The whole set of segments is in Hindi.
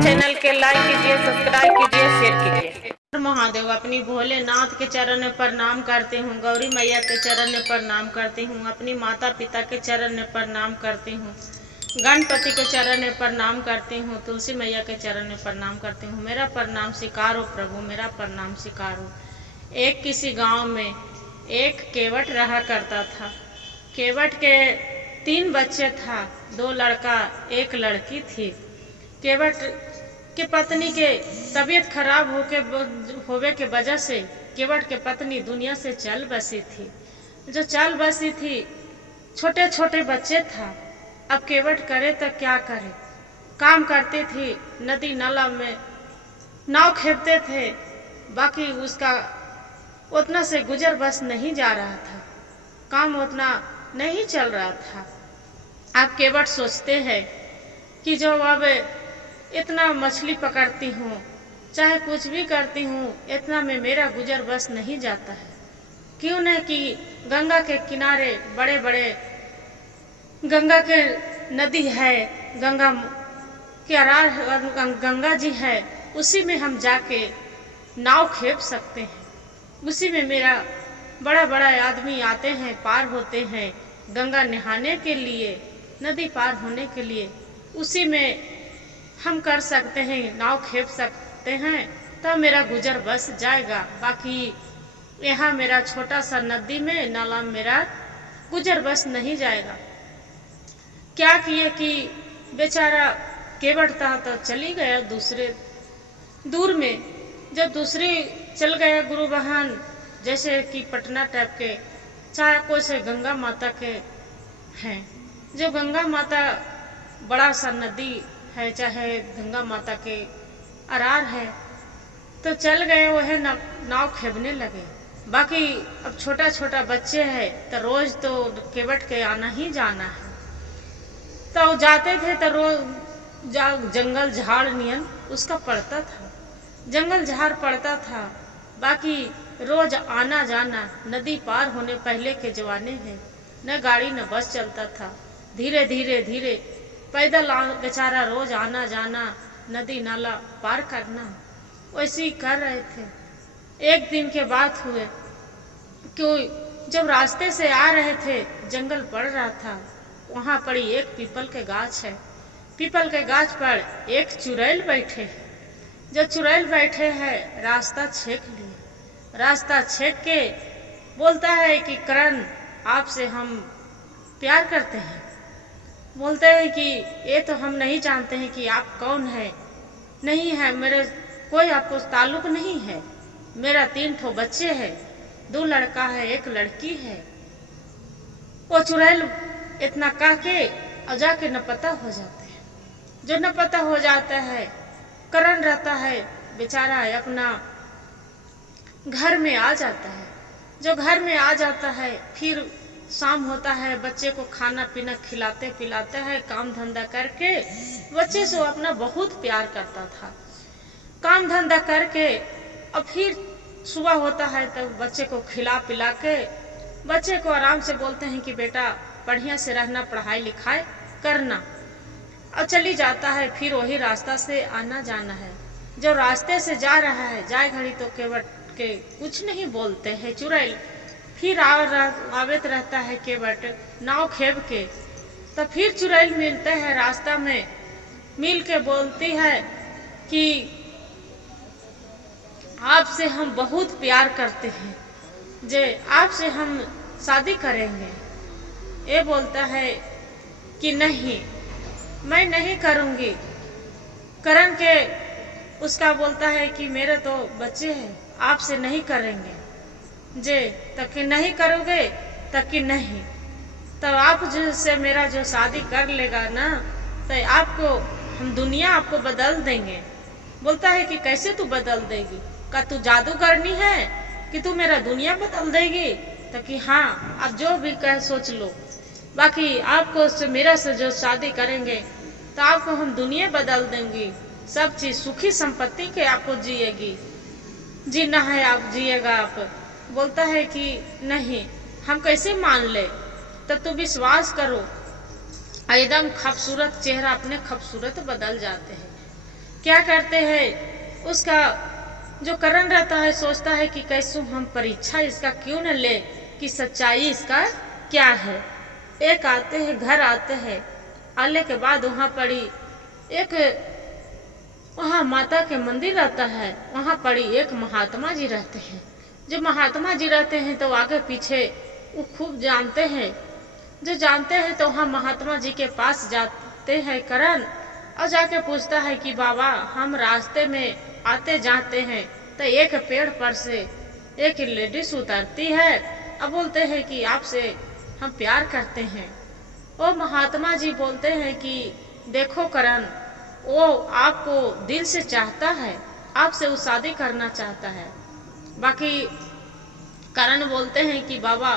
चैनल के लाइक कीजिए, सब्सक्राइब कीजिए, शेयर कीजिए। महादेव, अपनी भोलेनाथ के चरण में प्रणाम करती हूँ, गौरी मैया के चरण में प्रणाम करती हूँ, अपनी माता पिता के चरण में प्रणाम करती हूँ, गणपति के चरण में प्रणाम करती हूँ, तुलसी मैया के चरण में प्रणाम करती हूँ। मेरा प्रणाम स्वीकारो प्रभु, मेरा प्रणाम स्वीकारो। एक किसी गांव में एक केवट रहा करता था। केवट के 3 बच्चे था, 2 लड़का 1 लड़की थी। केवट के पत्नी के तबीयत खराब होवे के वजह से केवट के पत्नी दुनिया से चल बसी थी। जो चल बसी थी, छोटे छोटे बच्चे था। अब केवट करे तो क्या करे। काम करती थी, नदी नाला में नाव खेपते थे, बाकी उसका उतना से गुजर बस नहीं जा रहा था, काम उतना नहीं चल रहा था। अब केवट सोचते हैं कि जो अब इतना मछली पकड़ती हूँ, चाहे कुछ भी करती हूँ, इतना में मेरा गुजर बस नहीं जाता है। क्यों न कि गंगा के किनारे बड़े बड़े गंगा के नदी है, गंगा के अरार गंगा जी है, उसी में हम जाके नाव खेप सकते हैं। उसी में मेरा बड़ा बड़ा आदमी आते हैं, पार होते हैं गंगा नहाने के लिए, नदी पार होने के लिए, उसी में हम कर सकते हैं, नाव खेप सकते हैं, तब मेरा गुजर बस जाएगा। बाकी यहाँ मेरा छोटा सा नदी में नाला में मेरा गुजर बस नहीं जाएगा। क्या किए कि बेचारा केवट था तो चली गया दूसरे दूर में। जब दूसरी चल गया गुरु बहन, जैसे कि पटना टाइप के, चाहे कोई से गंगा माता के हैं, जो गंगा माता बड़ा सा नदी है, चाहे गंगा माता के अरार है, तो चल गए, वह नाव खेबने लगे। बाकी अब छोटा छोटा बच्चे हैं तो रोज तो केवट के आना ही जाना है, तो जाते थे तो रोज जंगल झाड़ नियन उसका पड़ता था, जंगल झाड़ पड़ता था। बाकी रोज आना जाना, नदी पार होने पहले के जमाने में न गाड़ी न बस चलता था, धीरे धीरे धीरे पैदल बेचारा रोज आना जाना, नदी नाला पार करना, वैसे ही कर रहे थे। एक दिन के बात हुए कि जब रास्ते से आ रहे थे, जंगल पड़ रहा था, वहाँ पड़ी एक पीपल के गाछ है। पीपल के गाछ पर एक चुड़ैल बैठे है। जो चुड़ैल बैठे हैं, रास्ता छेक लिए, रास्ता छेक के बोलता है कि करण, आपसे हम प्यार करते हैं। बोलते हैं कि ये तो हम नहीं जानते हैं कि आप कौन है। नहीं है, मेरे कोई आपको ताल्लुक नहीं है, मेरा 3 ठो बच्चे हैं, 2 लड़का है 1 लड़की है। वो चुड़ैल इतना कह के और जाके न पता हो जाते हैं। जो न पता हो जाता है, करण रहता है बेचारा अपना घर में आ जाता है। जो घर में आ जाता है, फिर शाम होता है, बच्चे को खाना पीना खिलाते पिलाते हैं, काम धंधा करके बच्चे से अपना बहुत प्यार करता था। काम धंधा करके और फिर सुबह होता है तो बच्चे को खिला पिला के बच्चे को आराम से बोलते हैं कि बेटा बढ़िया से रहना, पढ़ाई लिखाई करना, और चली जाता है। फिर वही रास्ता से आना जाना है। जो रास्ते से जा रहा है, जाए घड़ी तो केवट के कुछ नहीं बोलते हैं चुड़ैल। फिर आवेत रहता है केवट नाव खेब के, तो फिर चुड़ैल मिलते हैं रास्ता में, मिल के बोलती है कि आपसे हम बहुत प्यार करते हैं, जे आपसे हम शादी करेंगे। ये बोलता है कि नहीं, मैं नहीं करूँगी। करण के उसका बोलता है कि मेरे तो बच्चे हैं, आपसे नहीं करेंगे। जे तक कि नहीं करोगे तक कि नहीं, तो आप जो से मेरा जो शादी कर लेगा ना, तो आपको हम दुनिया आपको बदल देंगे। बोलता है कि कैसे तू बदल देगी, का तू जादू करनी है कि तू मेरा दुनिया बदल देगी? तो कि हाँ, आप जो भी कह सोच लो, बाकी आपको से मेरा से जो शादी करेंगे तो आपको हम दुनिया बदल देंगे, सब चीज सुखी संपत्ति के आपको जिएगी, जीना है आप जिएगा आप। बोलता है कि नहीं, हम कैसे मान ले, तब तो विश्वास करो। एकदम खूबसूरत चेहरा अपने खूबसूरत बदल जाते हैं। क्या करते हैं, उसका जो करण रहता है सोचता है कि कैसू हम परीक्षा इसका क्यों न ले कि सच्चाई इसका क्या है। एक आते हैं, घर आते हैं, आने के बाद वहाँ पड़ी एक, वहाँ माता के मंदिर रहता है, वहाँ पड़ी एक महात्मा जी रहते हैं। जो महात्मा जी रहते हैं तो आगे पीछे वो खूब जानते हैं। जो जानते हैं तो वहाँ महात्मा जी के पास जाते हैं करण, और जाके पूछता है कि बाबा हम रास्ते में आते जाते हैं तो एक पेड़ पर से एक लेडीज उतरती है और बोलते हैं कि आपसे हम प्यार करते हैं। वो महात्मा जी बोलते हैं कि देखो करण, वो आपको दिल से चाहता है, आपसे वो शादी करना चाहता है। बाकी करण बोलते हैं कि बाबा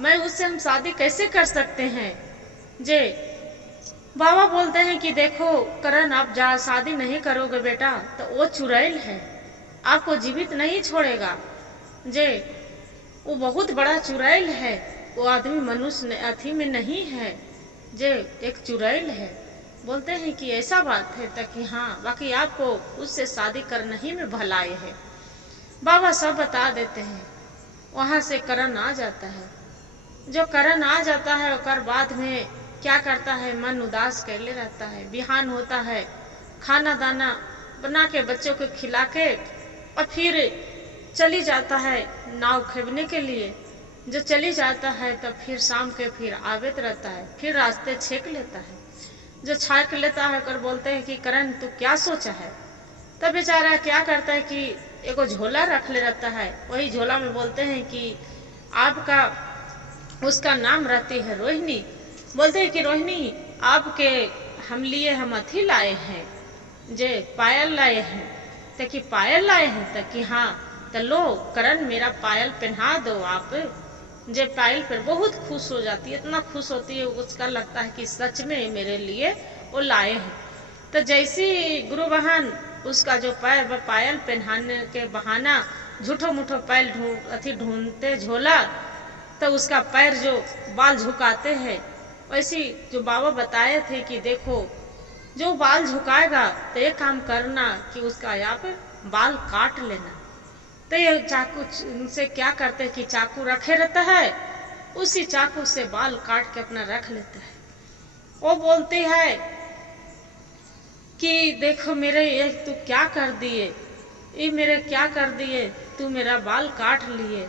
मैं उससे हम शादी कैसे कर सकते हैं जे। बाबा बोलते हैं कि देखो करण, आप जा शादी नहीं करोगे बेटा तो वो चुड़ैल है, आपको जीवित नहीं छोड़ेगा जे। वो बहुत बड़ा चुड़ैल है, वो आदमी मनुष्य अथी में नहीं है जे, एक चुड़ैल है। बोलते हैं कि ऐसा बात है तक कि हाँ, बाकी आपको उससे शादी करना ही में भलाई है। बाबा सब बता देते हैं। वहाँ से करण आ जाता है। जो करण आ जाता है और बाद में क्या करता है, मन उदास कैले रहता है। बिहान होता है, खाना दाना बना के बच्चों को खिला के और फिर चली जाता है नाव खेवने के लिए। जो चली जाता है तब फिर शाम के फिर आवेत रहता है, फिर रास्ते छेक लेता है। जो छाक लेता है कर बोलते हैं कि करण तू क्या सोचा है। तब बेचारा क्या करता है कि एगो झोला रख ले रहता है। वही झोला में बोलते हैं कि आपका, उसका नाम रहती है रोहिणी। बोलते हैं कि रोहिणी आपके हम लिए हम अथी लाए हैं जे, पायल लाए हैं। तो कि पायल लाए हैं तो कि हाँ, तो लो करण मेरा पायल पहना दो आप। जे पायल पर बहुत खुश हो जाती है, इतना खुश होती है उसका लगता है कि सच में मेरे लिए वो लाए हैं। तो जैसी गुरु बहन उसका जो पायल पहनाने के बहाना झूठो मूठो पायल ढूंढते झोला, तो उसका पैर जो बाल झुकाते हैं, वैसी जो बाबा बताए थे कि देखो जो बाल झुकाएगा तो ये काम करना कि उसका यहाँ पे बाल काट लेना। तो ये चाकू से क्या करते हैं कि चाकू रखे रहता है, उसी चाकू से बाल काट के अपना रख लेता है। वो बोलती है कि देखो मेरे ये तू क्या कर दिए, ये मेरे क्या कर दिए, तू मेरा बाल काट लिए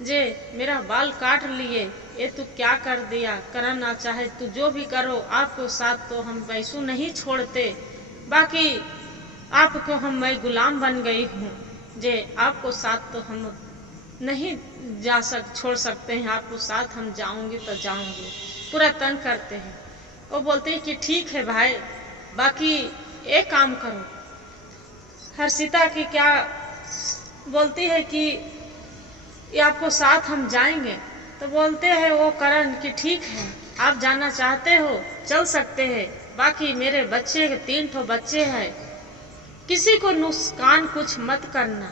जे, मेरा बाल काट लिए, ये तू क्या कर दिया। करना चाहे तू जो भी करो, आपको साथ तो हम वैसू नहीं छोड़ते। बाकी आपको हम मैं गुलाम बन गई हूँ जे, आपको साथ तो हम नहीं छोड़ सकते हैं। आपको साथ हम जाऊंगी तो जाऊंगी। पूरा तंग करते हैं। वो बोलते हैं कि ठीक है भाई, बाकी एक काम करो। हर्षिता की क्या बोलती है कि ये आपको साथ हम जाएंगे। तो बोलते हैं वो करण कि ठीक है, आप जाना चाहते हो चल सकते हैं। बाकी मेरे बच्चे के 3 ठो बच्चे हैं, किसी को नुकसान कुछ मत करना।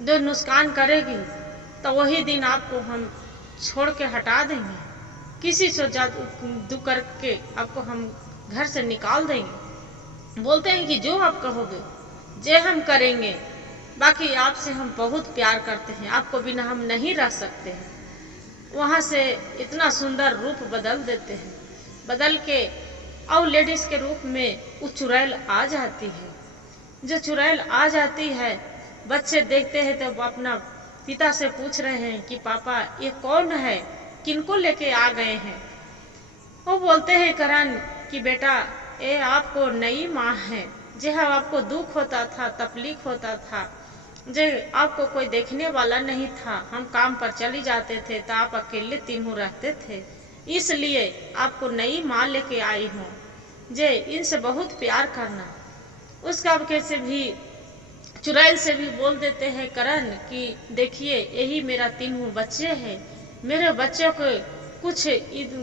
जो नुकसान करेगी तो वही दिन आपको हम छोड़ के हटा देंगे। किसी से जादू करके आपको हम घर से निकाल देंगे। बोलते हैं कि जो आप कहोगे जे हम करेंगे। बाकी आपसे हम बहुत प्यार करते हैं, आपको बिना हम नहीं रह सकते हैं। वहाँ से इतना सुंदर रूप बदल देते हैं। बदल के और लेडीज के रूप में वो चुड़ैल आ जाती है। जो चुड़ैल आ जाती है, बच्चे देखते हैं तो अपना पिता से पूछ रहे हैं कि पापा ये कौन है, किनको लेके आ गए हैं। वो बोलते हैं करण कि बेटा ये आपको नई माँ है। जो आपको दुख होता था, तकलीफ होता था, जो आपको कोई देखने वाला नहीं था, हम काम पर चली जाते थे तो आप अकेले तीनों रहते थे, इसलिए आपको नई माँ लेके आई हूँ। जे इनसे बहुत प्यार करना। उसका कैसे भी चुड़ैल से भी बोल देते हैं करण कि देखिए यही मेरा 3 बच्चे हैं। मेरे बच्चों को कुछ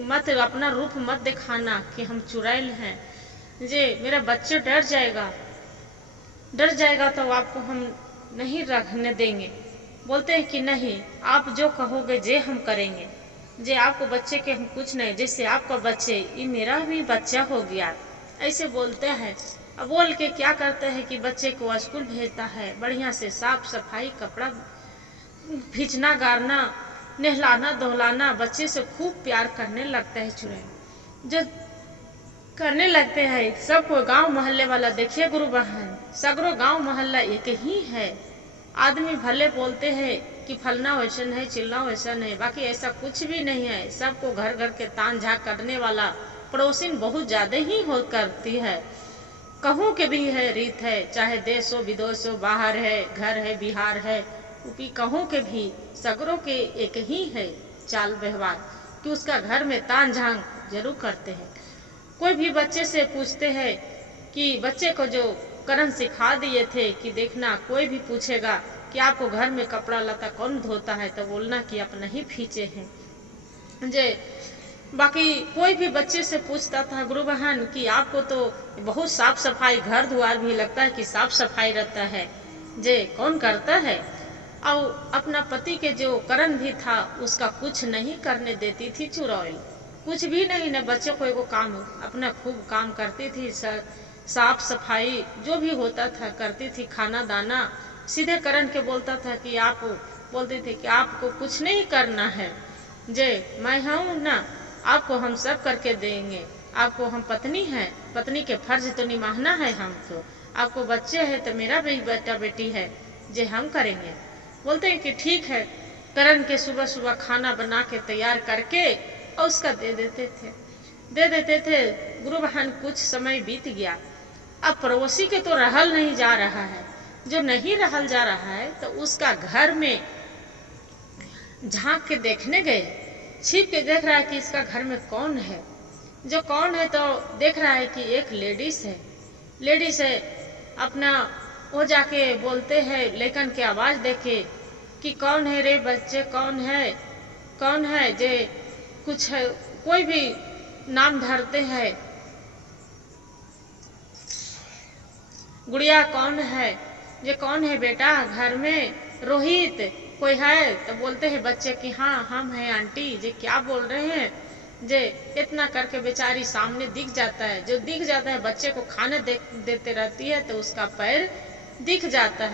मत, अपना रूप मत दिखाना कि हम चुड़ैल हैं। जे मेरा बच्चे डर जाएगा तो आपको हम नहीं रखने देंगे। बोलते हैं कि नहीं, आप जो कहोगे जे हम करेंगे। जे आपको बच्चे के हम कुछ नहीं, जैसे आपका बच्चे ये मेरा भी बच्चा हो गया, ऐसे बोलते हैं। अब बोल के क्या करते हैं कि बच्चे को स्कूल भेजता है, बढ़िया से साफ सफाई, कपड़ा खींचना गारना, नहलाना धुलाना, बच्चे से खूब प्यार करने लगता है चुड़ैल। जो करने लगते हैं सबको गांव मोहल्ले वाला, देखिए गुरु बहन, सगरो गांव मोहल्ला एक ही है। आदमी भले बोलते हैं कि फलना वैसन है, चिलना वैसन है, बाकी ऐसा कुछ भी नहीं है। सबको घर घर के तान झाँक करने वाला पड़ोसिन बहुत ज्यादा ही हो करती है। कहूँ के भी है रीत है, चाहे देश हो विदेश हो, बाहर है, घर है, बिहार है, यूपी, कहूँ के भी सगरों के एक ही है चाल व्यवहार कि उसका घर में तान झांक जरूर करते हैं। कोई भी बच्चे से पूछते हैं कि बच्चे को जो करण सिखा दिए थे कि देखना, कोई भी पूछेगा कि आपको घर में कपड़ा लता कौन धोता है, तो बोलना कि आप नहीं खींचे हैं। जे बाकी कोई भी बच्चे से पूछता था गुरु बहन कि आपको तो बहुत साफ सफाई, घर द्वार भी लगता है कि साफ सफाई रहता है, जे कौन करता है। और अपना पति के जो करण भी था उसका कुछ नहीं करने देती थी चुड़ैल, कुछ भी नहीं। न बच्चे को एगो काम, अपना खूब काम करती थी, साफ सफाई जो भी होता था करती थी, खाना दाना। सीधे करण के बोलता था कि आप बोलते थे कि आपको कुछ नहीं करना है, जे मैं हूँ ना, आपको हम सब करके देंगे। आपको हम पत्नी हैं, पत्नी के फर्ज तो निभाना है हमको। आपको बच्चे हैं तो मेरा भी बेटा बेटी है, जे हम करेंगे। बोलते हैं कि ठीक है। करण के सुबह सुबह खाना बना के तैयार करके और उसका दे देते थे। गुरु बहन कुछ समय बीत गया। अब पड़ोसी के तो रहल नहीं जा रहा है, जो नहीं रहल जा रहा है तो उसका घर में झांक के देखने गए, छिप के देख रहा है कि इसका घर में कौन है। जो कौन है तो देख रहा है कि एक लेडीज है। अपना वो जाके बोलते हैं, लेकिन के आवाज देके कि कौन है रे बच्चे, कौन है जे कुछ है, कोई भी नाम धरते हैं, गुड़िया कौन है, जे कौन है बेटा घर में, रोहित कोई है, तो बोलते हैं बच्चे कि हाँ हम हैं आंटी, जे क्या बोल रहे हैं। जे इतना करके बेचारी सामने दिख जाता है, जो दिख जाता है बच्चे को खाना देते रहती है, तो उसका पैर दिख जाता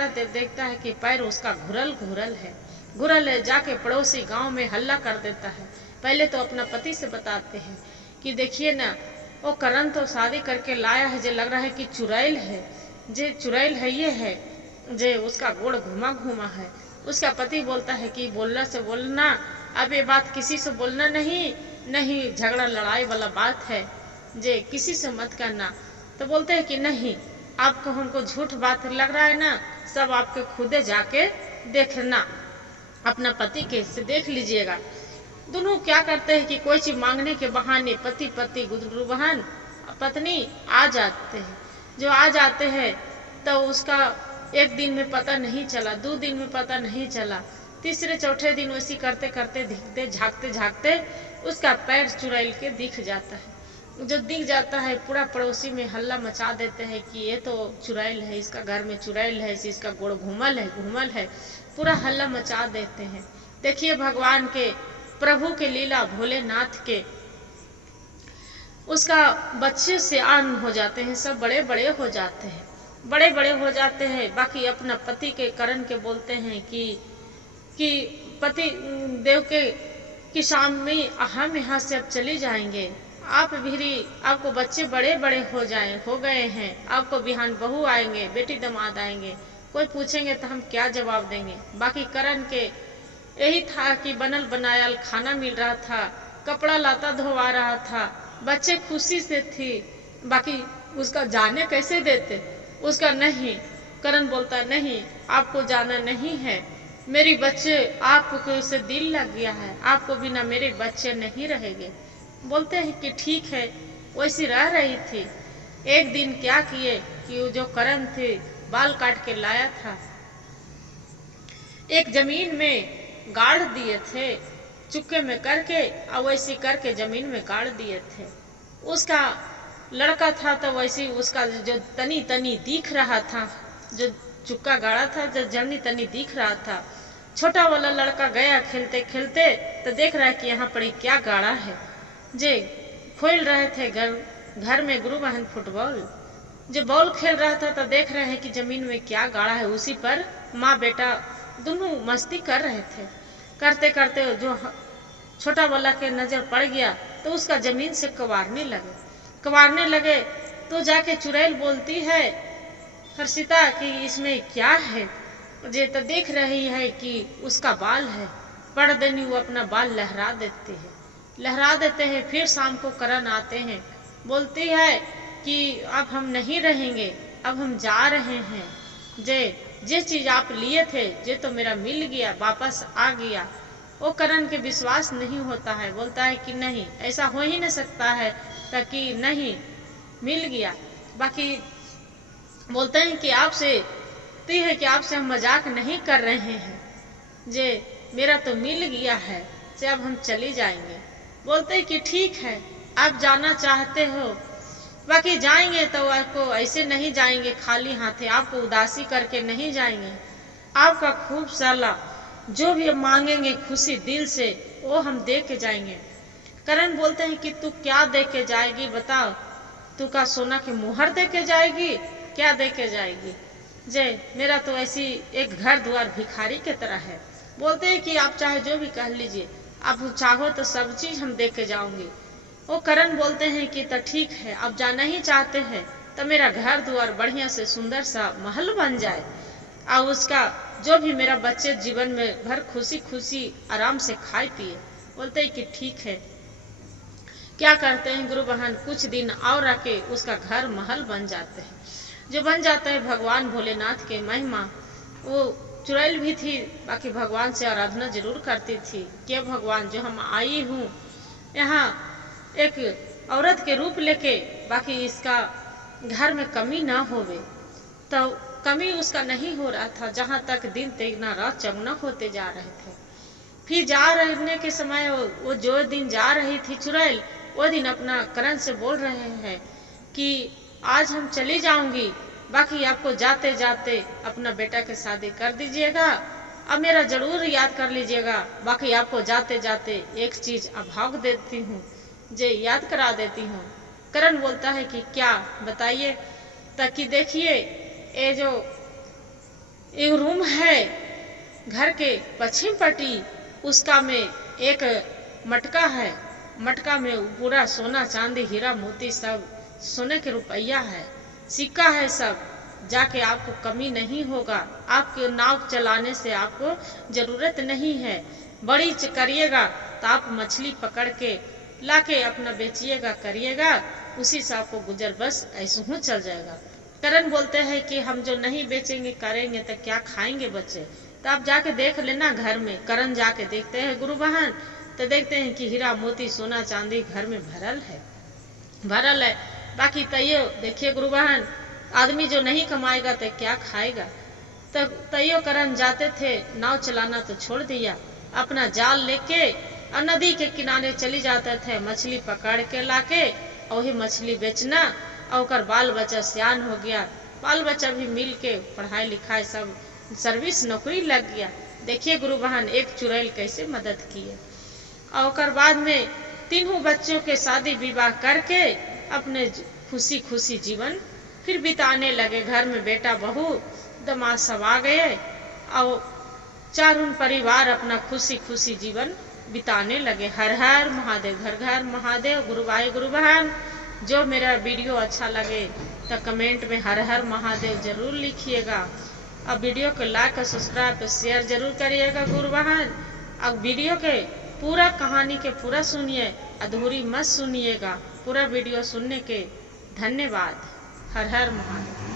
है तो देखता है कि पैर उसका घुरल है। जाके पड़ोसी गांव में हल्ला कर देता है। पहले तो अपना पति से बताते हैं कि देखिए ना, वो करण तो शादी करके लाया है, जे लग रहा है कि चुड़ैल है, ये है, जे उसका गोड़ घुमा है। उसका पति बोलता है कि बोलना से बोलना, अब ये बात किसी से बोलना नहीं, झगड़ा लड़ाई वाला बात है, जे किसी से मत करना। तो बोलते हैं कि नहीं, आपको हमको झूठ बात लग रहा है ना, सब आपके खुदे जाके देखना, अपना पति के से देख लीजिएगा। दोनों क्या करते हैं कि कोई चीज मांगने के बहाने पति गुरु बहन पत्नी आ जाते हैं। जो आ जाते हैं तो उसका एक दिन में पता नहीं चला, 2 दिन में पता नहीं चला, तीसरे चौथे दिन वैसी करते करते दिखते झाँकते उसका पैर चुड़ैल के दिख जाता है। जो दिख जाता है पूरा पड़ोसी में हल्ला मचा देते हैं कि ये तो चुड़ैल है, इसका घर में चुड़ैल है, इसका गोड़ घूमल है, पूरा हल्ला मचा देते हैं। देखिए भगवान के, प्रभु के लीला, भोलेनाथ के, उसका बच्चे से आन हो जाते हैं, सब बड़े बड़े हो जाते हैं। बाकी अपना पति के करण के बोलते हैं कि पति देव के कि शाम में हम यहाँ से अब चले जाएंगे, आप भी, आपको बच्चे बड़े बड़े हो गए हैं, आपको बिहान बहू आएंगे, बेटी दामाद आएंगे, कोई पूछेंगे तो हम क्या जवाब देंगे। बाकी करण के यही था कि बनल बनायल खाना मिल रहा था, कपड़ा लाता धोवा रहा था, बच्चे खुशी से थी। बाकी उसका जाने कैसे देते, उसका नहीं। करण बोलता नहीं, आपको जाना नहीं है, मेरी बच्चे, आपको से दिल लग गया है, आपको बिना मेरे बच्चे नहीं रहेंगे। बोलते हैं कि ठीक है, वैसी रह रही थी। एक दिन क्या किए कि जो करण थे बाल काट के लाया था, एक जमीन में गाड़ दिए थे, चुक्के में करके और वैसी करके जमीन में गाड़ दिए थे। उसका लड़का था तो वैसी उसका जो तनी दिख रहा था, जो चुक्का गाड़ा था, जो जर्नी तनी दिख रहा था, छोटा वाला लड़का गया खेलते खेलते तो देख रहा है कि यहाँ पर क्या गाड़ा है। जे खेल रहे थे घर में गुरु बहन फुटबॉल, जो बॉल खेल रहा था तो देख रहे हैं कि जमीन में क्या गाड़ा है। उसी पर माँ बेटा दोनों मस्ती कर रहे थे। करते करते जो छोटा वाला के नजर पड़ गया तो उसका जमीन से कबाड़ने लगे तो जाके चुड़ैल बोलती है हर्षिता कि इसमें क्या है। जे तो देख रही है कि उसका बाल है। पड़ देनी वो अपना बाल लहरा देते हैं। फिर शाम को करण आते हैं, बोलती है कि अब हम नहीं रहेंगे, अब हम जा रहे हैं। जे चीज आप लिए थे जे तो मेरा मिल गया, वापस आ गया। वो करण के विश्वास नहीं होता है, बोलता है कि नहीं ऐसा हो ही नहीं सकता है, ताकि नहीं मिल गया। बाकी बोलते हैं कि आपसे हम मजाक नहीं कर रहे हैं, जे मेरा तो मिल गया है, से अब हम चली जाएंगे। बोलते हैं कि ठीक है आप जाना चाहते हो, बाकी जाएंगे तो आपको ऐसे नहीं जाएंगे खाली हाथे, आपको उदासी करके नहीं जाएंगे। आपका खूब सारा जो भी मांगेंगे खुशी दिल से वो हम दे के जाएंगे। करण बोलते हैं कि तू क्या दे के जाएगी बताओ, तू का सोना के मुहर दे के जाएगी, क्या दे के जाएगी। जे मेरा तो ऐसी एक घर द्वार भिखारी के तरह है। बोलते हैं कि आप चाहे जो भी कह लीजिए, आप चाहो तो सब चीज हम दे के जाऊंगी। वो करण बोलते हैं कि तो ठीक है आप जाना ही चाहते हैं तो मेरा घर द्वार बढ़िया से सुंदर सा महल बन जाए और उसका जो भी मेरा बच्चे जीवन में भर खुशी खुशी आराम से खाए पिए। बोलते हैं कि ठीक है। क्या करते हैं गुरु बहन, कुछ दिन और आके उसका घर महल बन जाते हैं। जो बन जाता है भगवान भोलेनाथ के महिमा। वो चुड़ैल भी थी, बाकी भगवान से आराधना जरूर करती थी कि भगवान जो हम आई हूँ यहाँ एक औरत के रूप लेके, बाकी इसका घर में कमी ना होवे। तो कमी उसका नहीं हो रहा था, जहाँ तक दिन तेगना रात चौगुना होते जा रहे थे। फिर जा रहने के समय वो जो दिन जा रही थी चुड़ैल, वो दिन अपना करण से बोल रहे हैं कि आज हम चली जाऊंगी, बाकी आपको जाते जाते अपना बेटा के शादी कर दीजिएगा, अब मेरा जरूर याद कर लीजिएगा। बाकी आपको जाते जाते एक चीज अभाव देती हूँ, जे याद करा देती हूँ। करण बोलता है कि क्या बताइए। ताकि देखिए ये जो एक रूम है घर के पश्चिम पट्टी, उसका में एक मटका है। मटका में पूरा सोना चांदी हीरा मोती सब सोने के रुपया है, सिक्का है सब। जाके आपको कमी नहीं होगा, आपके नाव चलाने से आपको जरूरत नहीं है। बड़ी करिएगा तो आप मछली पकड़ के लाके अपना बेचिएगा करिएगा, उसी से आपको गुजर बस ऐसे ही चल जाएगा। करण बोलते हैं कि हम जो नहीं बेचेंगे करेंगे तो क्या खाएंगे बच्चे, तो आप जाके देख लेना घर में। करण जाके देखते हैं गुरु बहन, तो देखते हैं कि हीरा मोती सोना चांदी घर में भरल है। बाकी तैयो देखिए गुरु बहन, आदमी जो नहीं कमाएगा तो क्या खाएगा। तो तैयो करण जाते थे, नाव चलाना तो छोड़ दिया, अपना जाल लेके और नदी के किनारे चली जाते थे, मछली पकड़ के लाके और वही मछली बेचना। और बाल बच्चा सियान हो गया, बाल बच्चा भी मिल के पढ़ाई लिखाई सब सर्विस नौकरी लग गया। देखिए गुरु बहन एक चुड़ैल कैसे मदद किए। और बाद में तीनों बच्चों के शादी विवाह करके अपने खुशी खुशी जीवन फिर बिताने लगे। घर में बेटा बहू दामाद सब आ गए और चारों परिवार अपना खुशी खुशी जीवन बिताने लगे। हर हर महादेव, घर घर महादेव। गुरु बहन जो मेरा वीडियो अच्छा लगे तो कमेंट में हर हर महादेव जरूर लिखिएगा। अब वीडियो को लाइक और सब्सक्राइब और शेयर जरूर करिएगा गुरु बहन। अब वीडियो के पूरा कहानी के पूरा सुनिए, अधूरी मत सुनिएगा। पूरा वीडियो सुनने के धन्यवाद। हर हर महादेव।